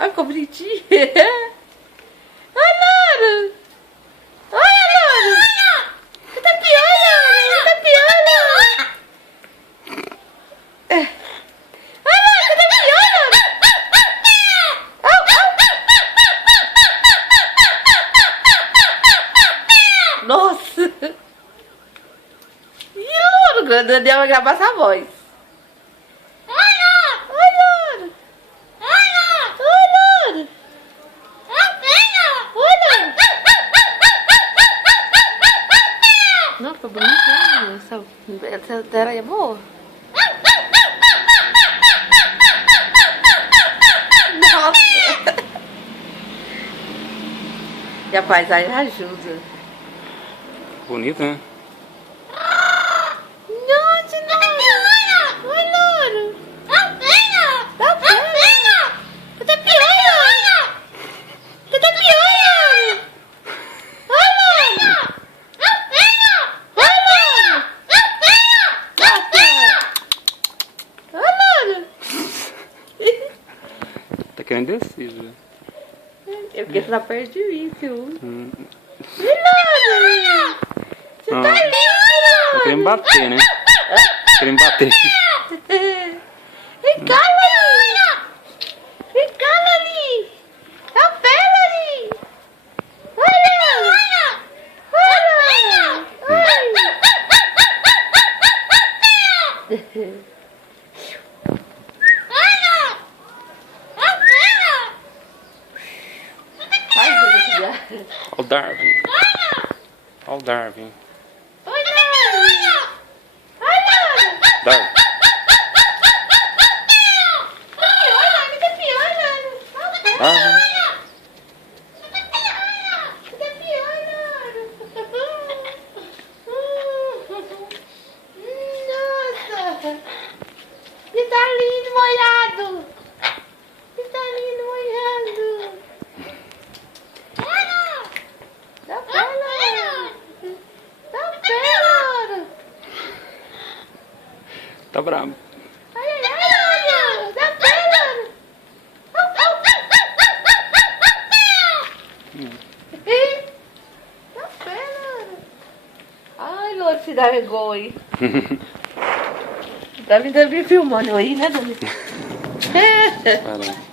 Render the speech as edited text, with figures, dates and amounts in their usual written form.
Olha que bonitinho. Olha, Louro. Olha, Louro. Você tá piolho, Louro. Você tá piolho. Olha, Louro, você tá piolho, Louro. Nossa. E Louro, o Daniel vai gravar essa voz. Não, ficou bonitinho. Essa dela é boa. Nossa! E a paisagem ajuda. Bonito, né? Nossa, Louro! Oi, Louro! Tá pena! Tá pena! Você tá piolho! Você tá piolho! Oi, Louro! Tá querendo descer já. É porque você tá perto de mim, seu. Você Ah, tá lindo! tá querendo bater, né? Querendo bater. Vem cá, Lali! Vem cá, Lali! Tá pé, Lali! Olha! Olha! Olha o Darwin. Olha o Darwin. Darwin. Darwin. Nossa! Você tá lindo, molhado! Você tá lindo, molhado! Dá pé, Louro! Dá pé, Louro! Tá bravo. Olha, Louro! Dá pé, Louro! Dá pé, Louro! Ai, Louro, se dá vergonha. Tá me filmando aí, né, Dani? Vai lá.